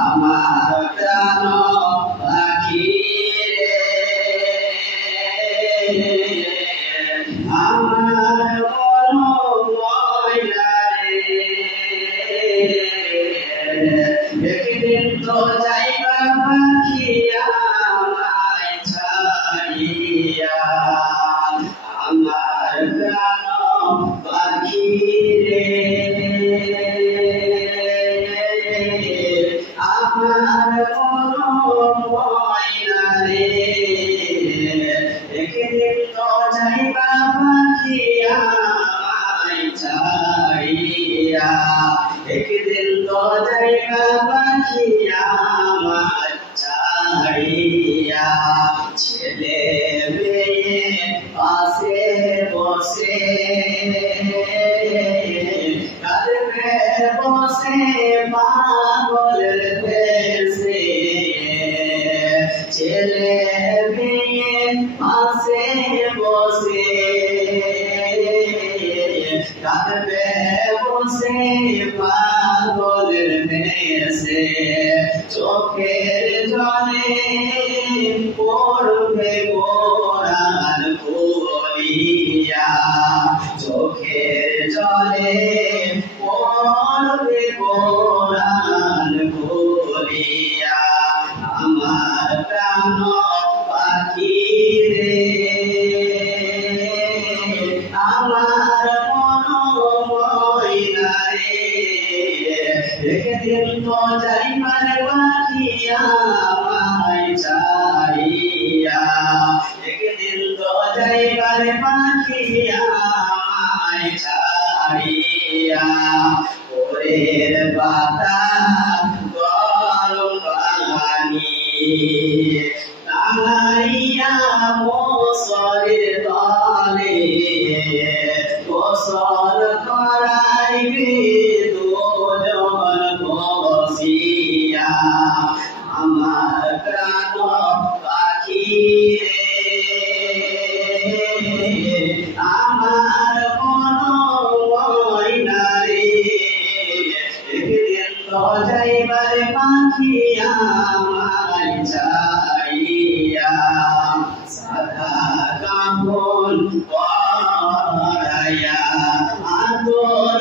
আমার প্রাণ পাখি রে আমার মন ময়না রে একদিন তো যাইবা পাখি আমায় ছাড়িয়া আমার প্রাণ পাখি রে আমার মন ময়না রে একদিন তো যাইবা পাখি আমায় ছাড়িয়া একদিন তো যাইবা পাখি আমায় ছাড়িয়া ছেলে মেয়ে পাশে বসে কাঁদবে বসে পাগলের দেশে ছেলে মেয়ে পাশে বসে কাঁদবে বসে পাগলের দেশে চোখের জলে পড়বে কোরআন পড়িয়া চোখের জলে পড়বে কোরআন পড়িয়া আমার প্রাণ পাখি রে আমার মন ময়না রে একদিন তো যাইবার পাখি আমায় ছাড়িয়া একদিন তো যাইবার পাখি আমায় ছাড়িয়া ভোরের পাতা গরম পানি টাঙাইয়া মশারির তলে গোসল করাইবে দুজন বসিয়া আমার প্রাণ পাখি রে আমার মন ময়না রে একদিন তো যাইবার পাখি আমায় ছাড়িয়া সাদা কাপড় পরাইয়া আদর